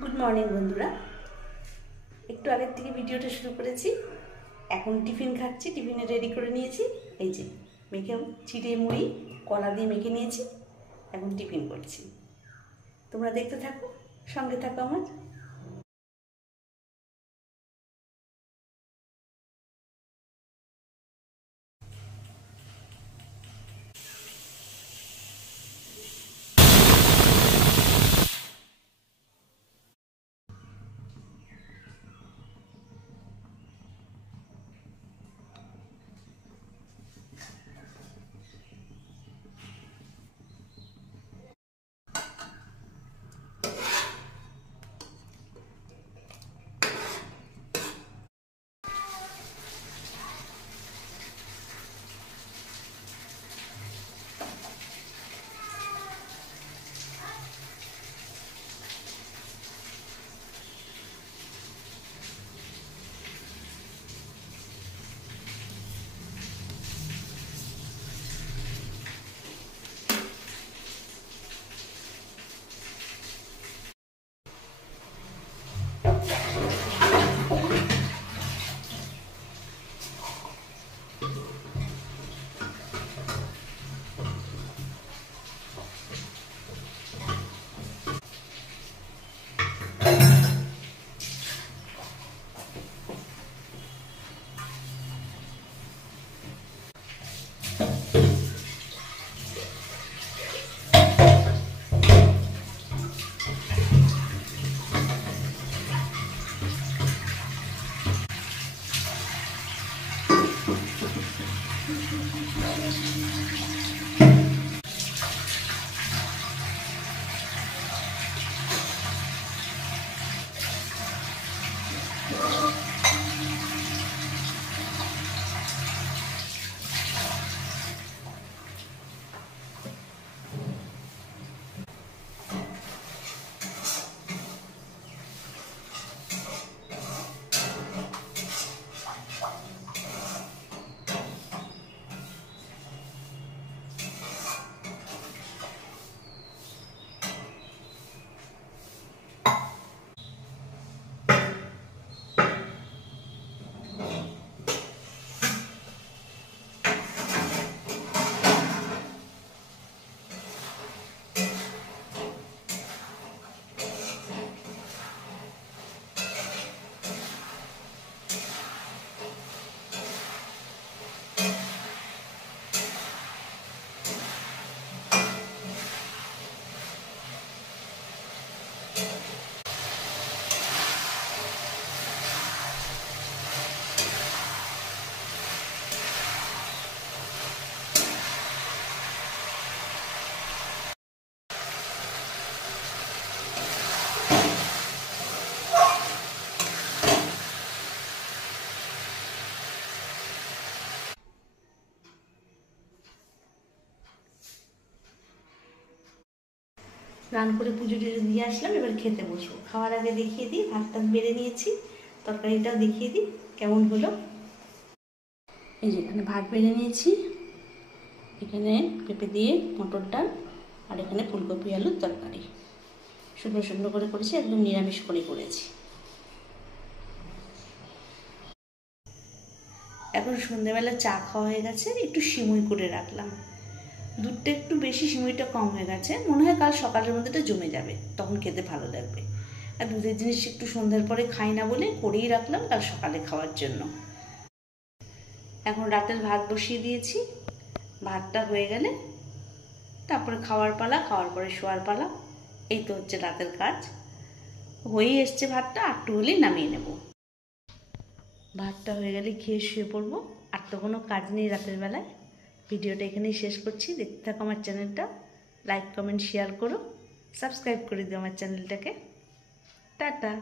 Good morning বন্ধুরা, একটু আগের থেকে ভিডিওটা শুরু করেছি। এখন টিফিন খাচ্ছি, টিফিনে রেডি করে নিয়েছি। এই যে মেখে চিড়ে মুড়ি কলা দিয়ে মেখে নিয়েছি, এখন টিফিন করছি। তোমরা দেখতে থাকো, সঙ্গে থাকো আমার। রান করে পুজো টুজো দিয়ে আসলাম, এবার খেতে বসবো। খাওয়ার আগে দেখিয়ে দিই, ভাতটা বেড়ে নিয়েছি, তরকারিটাও দেখিয়ে দিই কেমন হলো। এই যে এখানে ভাত বেড়ে নিয়েছি, এখানে পেঁপে দিয়ে মটর ডাল, আর এখানে ফুলকপি আলুর তরকারি। শুকনো শুকনো করে করেছি, একদম নিরামিষ করে করেছি। এখন সন্ধ্যেবেলা চা খাওয়া হয়ে গেছে, একটু সিমুই করে রাখলাম। দুধটা একটু বেশি, সিমুইটা কম হয়ে গেছে, মনে হয় কাল সকালের মধ্যেটা জমে যাবে, তখন খেতে ভালো লাগবে। আর দুধের জিনিস একটু সন্ধ্যার পরে খাই না বলে করেই রাখলাম কাল সকালে খাওয়ার জন্য। এখন রাতের ভাত বসিয়ে দিয়েছি, ভাতটা হয়ে গেলে তারপরে খাওয়ার পালা, খাওয়ার পরে শোয়ার পালা। এই তো হচ্ছে রাতের কাজ। হয়েই এসছে ভাতটা, একটু হলেই নামিয়ে নেব। ভাতটা হয়ে গেলে খেয়ে শুয়ে পড়বো। আর তো কোনো কাজ নেই রাতের বেলায়। ভিডিওটা এখানেই শেষ করছি। দেখতে থাকো আমার চ্যানেলটা, লাইক কমেন্ট শেয়ার করো, সাবস্ক্রাইব করে দিও আমার চ্যানেলটাকে। টাটা।